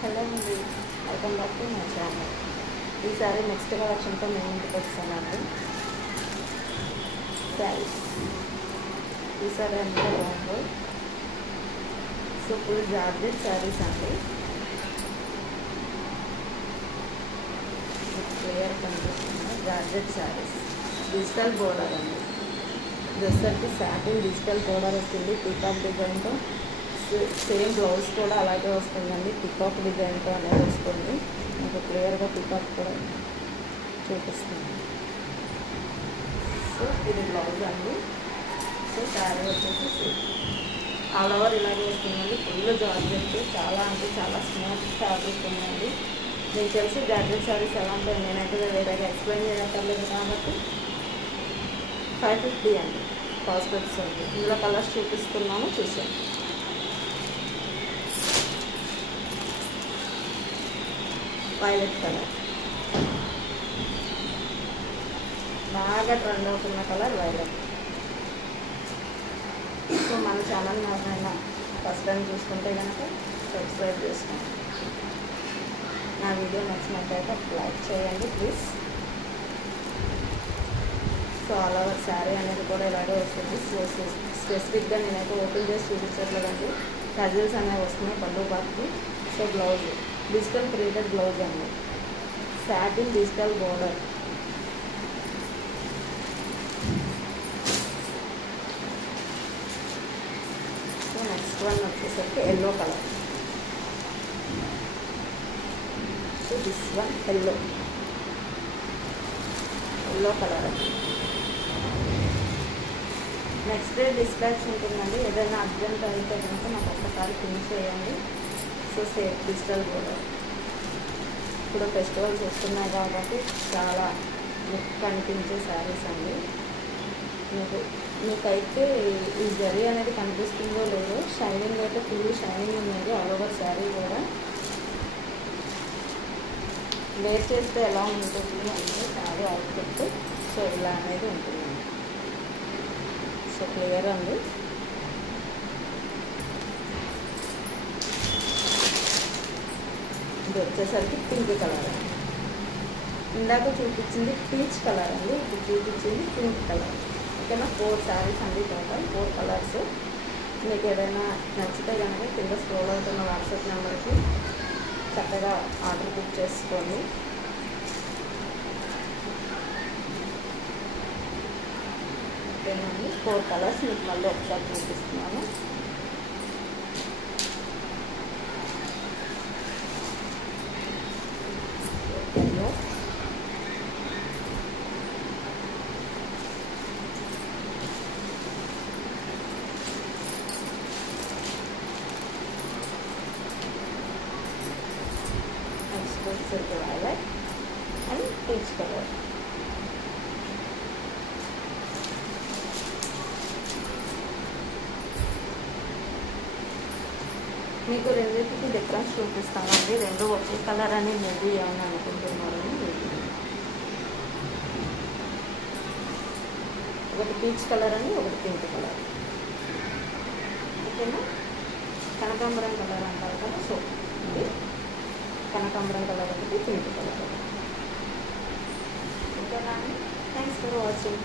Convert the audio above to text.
Hello అండి, welcome back to my channel. ఈసారి next కలెక్షన్తో మేము ముందుకు వస్తానండి. శారీస్ ఈసారి ఎంత బాగుందో. సో ఫుల్ జార్జెట్ శారీస్ అండి. క్లియర్ కనిపిస్తుంది. జార్జెట్ శారీస్ డిజిటల్ బోర్డర్ అండి. డ్రెస్సర్కి సాటిన్ డిజిటల్ బోర్డర్ వస్తుంది. పీకాక్ డిజైన్తో సేమ్ బ్లౌజ్ కూడా అలాగే వస్తుందండి. పికాక్ డిజైన్తో అనేది వస్తుంది. మీకు క్లియర్గా పికాక్ కూడా చూపిస్తుంది. సో ఇది బ్లౌజ్ అండి. సో శారీ వచ్చేసి ఆల్ ఓవర్ ఇలాగే వస్తుందండి. ఫుల్ జార్జెట్, చాలా అంటే చాలా స్మూత్ ఫ్యాబ్రిక్ ఉందండి. మీకు తెలిసి జార్జెట్ శారీస్ ఎలా ఉంటాయి, నేనైతే వేరేగా ఎక్స్ప్లెయిన్ చేయక్కర్లేదు కాబట్టి 550 అండి కాస్ట్ వస్తుంది. ఇందులో కలర్స్ చూపిస్తున్నాను, చూసాను. వైలెట్ కలర్ బాగా ట్రెండ్ అవుతున్న కలర్ వైలెట్. సో మన ఛానల్ ఎవరైనా ఫస్ట్ టైం చూసుకుంటే కనుక సబ్స్క్రైబ్ చేసుకోండి. నా వీడియో నచ్చినట్టయితే లైక్ చేయండి please. So all over sari అనేది కూడా ఇలాగే వస్తుంది. సో స్పెసిఫిక్గా నేనైతే ఓపెన్ చేసి చూపించట్లేదండి. టజిల్స్ అనేవి వస్తున్నాయి పళ్ళు బాక్కి. So blouse digital printed blouse అండి. Satin digital border. So next one వచ్చేసరికి yellow colour. So this one yellow colour అండి. నెక్స్ట్ డే డిస్పాచ్ ఉంటుందండి. ఏదైనా అర్జెంట్ అయితే కనుక నాకు ఒక్కసారి ఫినిష్ చేయండి. So same digital border. ఇప్పుడు ఫెస్టివల్స్ వస్తున్నాయి కాబట్టి చాలా లుక్ కనిపించే శారీస్ అండి. మీకైతే ఈ జరీ అనేది కనిపిస్తుందో లేదో, షైనింగ్ అయితే ఫుల్ షైనింగ్ ఉన్నది. ఆల్ ఓవర్ శారీ కూడా వేర్ చేస్తే ఎలా ఉంటుంది అంటే శారీ అవుట్ఫిట్ సో ఇలా అనేది ఉంటుంది. సో క్లియర్ అండి. ఇది వచ్చేసరికి పింక్ కలర్ అండి. ఇందాక చూపించింది పీచ్ కలర్ అండి. ఇప్పుడు చూపించింది పింక్ కలర్. ఓకేనా, 4 శారీస్ అండి, టోటల్ 4 కలర్స్. మీకు ఏదైనా నచ్చితే కనుక కింద స్క్రోల్ అవుతున్న వాట్సాప్ నెంబర్కి చక్కగా ఆర్డర్ బుక్ చేసుకోండి. ఓకేనండి, 4 కలర్స్ మీకు మళ్ళీ ఒకసారి చూపిస్తున్నాను. Silver violet and peach color. మీకు రెండింటికి డిఫరెన్స్ చూపిస్తానండి. రెండు ఒకే కలర్ అని మేబీ ఏమని అనుకుంటున్నారు. ఒకటి పీచ్ కలర్ అని, ఒకటి పింక్ కలర్. ఓకేనా, కనకాంబరం కలర్ అంటారు కదా. సో ఇది కనకాంబరం కలర్ ఒకటి, పింక్ కలర్ ఒకటి. ఓకేనా అండి, థ్యాంక్స్ ఫర్ వాచింగ్.